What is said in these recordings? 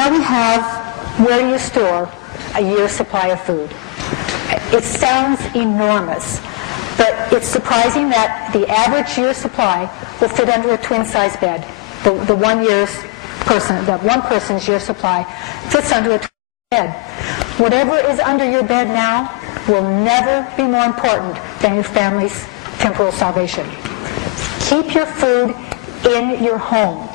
Now we have where you store a year's supply of food. It sounds enormous, but it's surprising that the average year's supply will fit under a twin-size bed. The one person's year's supply fits under a twin bed. Whatever is under your bed now will never be more important than your family's temporal salvation. Keep your food in your home.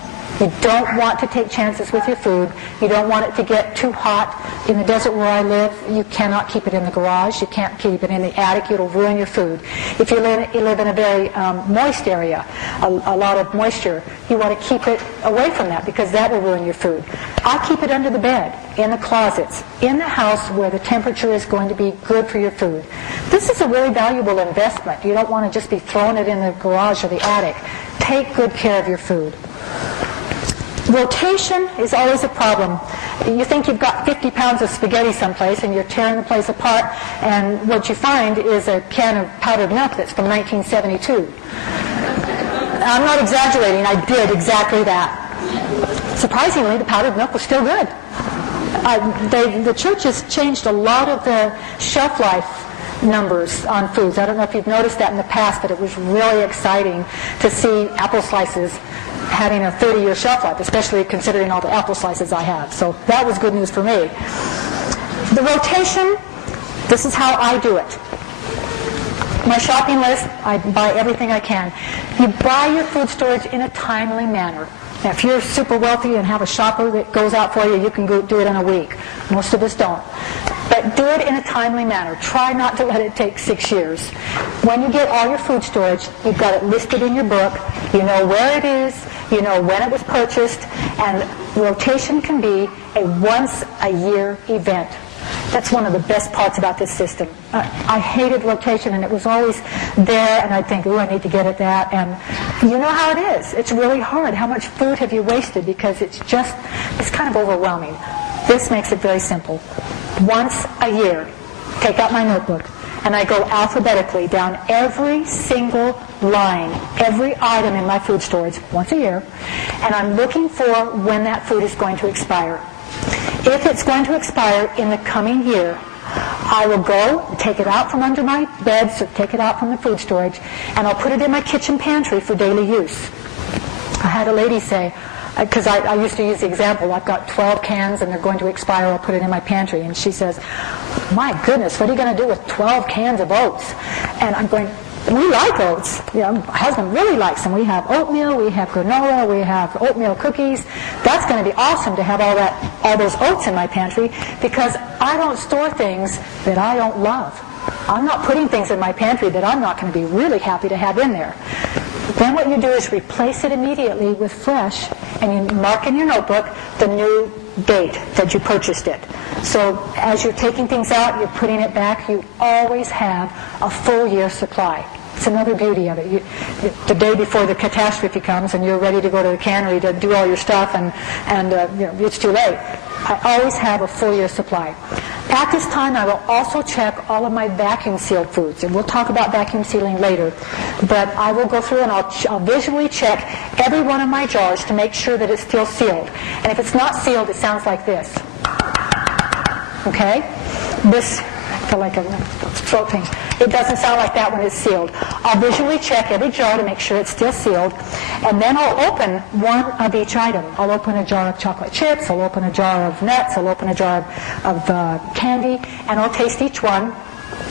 You don't want to take chances with your food. You don't want it to get too hot. In the desert where I live, you cannot keep it in the garage. You can't keep it in the attic. It'll ruin your food. If you live in a very moist area, a lot of moisture, you want to keep it away from that because that will ruin your food. I keep it under the bed, in the closets, in the house where the temperature is going to be good for your food. This is a really valuable investment. You don't want to just be throwing it in the garage or the attic. Take good care of your food. Rotation is always a problem. You think you've got 50 pounds of spaghetti someplace and you're tearing the place apart, and what you find is a can of powdered milk that's from 1972. I'm not exaggerating. I did exactly that. Surprisingly, the powdered milk was still good. The church has changed a lot of the shelf life numbers on foods. I don't know if you've noticed that in the past, but it was really exciting to see apple slices having a 30-year shelf life, especially considering all the apple slices I have. So that was good news for me. The rotation, this is how I do it. My shopping list, I buy everything I can. You buy your food storage in a timely manner. Now, if you're super wealthy and have a shopper that goes out for you, you can go do it in a week. Most of us don't. But do it in a timely manner. Try not to let it take 6 years. When you get all your food storage, you've got it listed in your book. You know where it is. You know when it was purchased. And rotation can be a once-a-year event. That's one of the best parts about this system. I hated rotation, and it was always there, and I'd think, ooh, I need to get at that. And you know how it is. It's really hard. How much food have you wasted? Because it's kind of overwhelming. This makes it very simple. Once a year, take out my notebook, and I go alphabetically down every single line, every item in my food storage, once a year, and I'm looking for when that food is going to expire. If it's going to expire in the coming year, I will go, take it out from under my bed, so take it out from the food storage, and I'll put it in my kitchen pantry for daily use. I had a lady say, because I used to use the example, I've got 12 cans and they're going to expire, I'll put it in my pantry. And she says, my goodness, what are you going to do with 12 cans of oats? And I'm going, we like oats. Yeah, my husband really likes them. We have oatmeal, we have granola, we have oatmeal cookies. That's going to be awesome to have all those oats in my pantry, because I don't store things that I don't love. I'm not putting things in my pantry that I'm not going to be really happy to have in there. Then what you do is replace it immediately with fresh, and you mark in your notebook the new date that you purchased it. So as you're taking things out, you're putting it back, you always have a full year supply. It's another beauty of it. The day before the catastrophe comes and you're ready to go to the cannery to do all your stuff, and it's too late. I always have a full year supply. At this time, I will also check all of my vacuum sealed foods, and we'll talk about vacuum sealing later. But I will go through and I'll visually check every one of my jars to make sure that it's still sealed. And if it's not sealed, it sounds like this. Okay? This, I feel like a throat thing. It doesn't sound like that when it's sealed. I'll visually check every jar to make sure it's still sealed, and then I'll open one of each item. I'll open a jar of chocolate chips, I'll open a jar of nuts, I'll open a jar of candy, and I'll taste each one.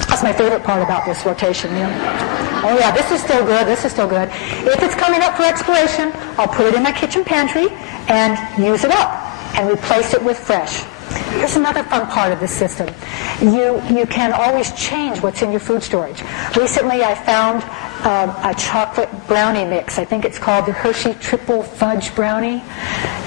That's my favorite part about this rotation. You know? Oh yeah, this is still good, this is still good. If it's coming up for expiration, I'll put it in my kitchen pantry and use it up and replace it with fresh. Here's another fun part of this system. You can always change what's in your food storage. Recently I found a chocolate brownie mix. I think it's called the Hershey Triple Fudge Brownie.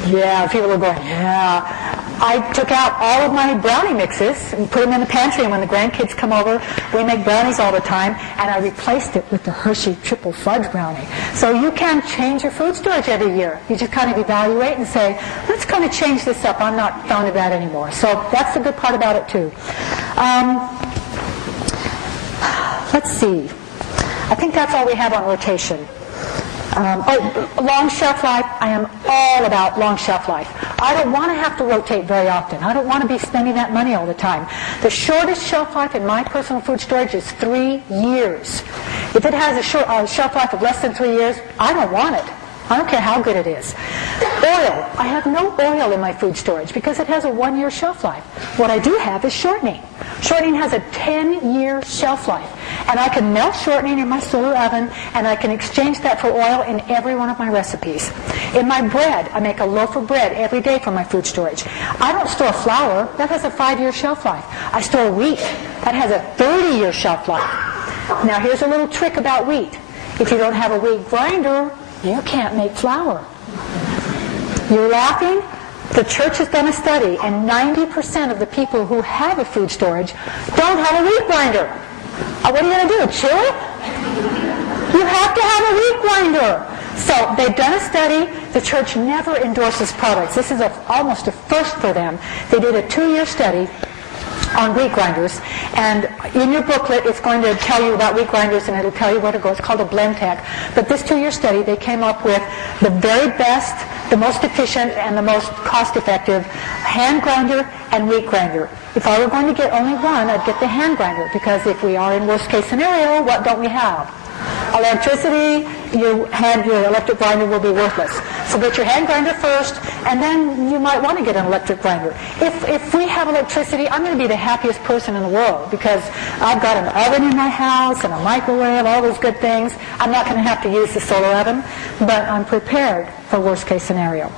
Yeah, people are going, yeah. I took out all of my brownie mixes and put them in the pantry, and when the grandkids come over, we make brownies all the time, and I replaced it with the Hershey Triple Fudge Brownie. So you can change your food storage every year. You just kind of evaluate and say, let's kind of change this up. I'm not fond of that anymore. So that's the good part about it too. Let's see. I think that's all we have on rotation. Long shelf life, I am all about long shelf life. I don't want to have to rotate very often. I don't want to be spending that money all the time. The shortest shelf life in my personal food storage is 3 years. If it has a shelf life of less than 3 years, I don't want it. I don't care how good it is. Oil. I have no oil in my food storage because it has a 1-year shelf life. What I do have is shortening. Shortening has a 10-year shelf life. And I can melt shortening in my solar oven, and I can exchange that for oil in every one of my recipes. In my bread, I make a loaf of bread every day for my food storage. I don't store flour. That has a 5-year shelf life. I store wheat. That has a 30-year shelf life. Now, here's a little trick about wheat. If you don't have a wheat grinder, you can't make flour. You're laughing? The church has done a study, and 90% of the people who have a food storage don't have a wheat grinder. What are you going to do, chew it? You have to have a wheat grinder. So they've done a study. The church never endorses products. This is almost a first for them. They did a 2-year study on wheat grinders, and in your booklet it's going to tell you about wheat grinders, and it'll tell you where to go. It's called a blend tech. But this 2-year study, they came up with the very best, the most efficient, and the most cost-effective hand grinder and wheat grinder. If I were going to get only one, I'd get the hand grinder, because if we are in worst-case scenario, what don't we have? Electricity. Your electric grinder will be worthless. So get your hand grinder first, and then you might want to get an electric grinder. If we have electricity, I'm going to be the happiest person in the world, because I've got an oven in my house and a microwave, all those good things. I'm not going to have to use the solar oven, but I'm prepared for worst case scenario.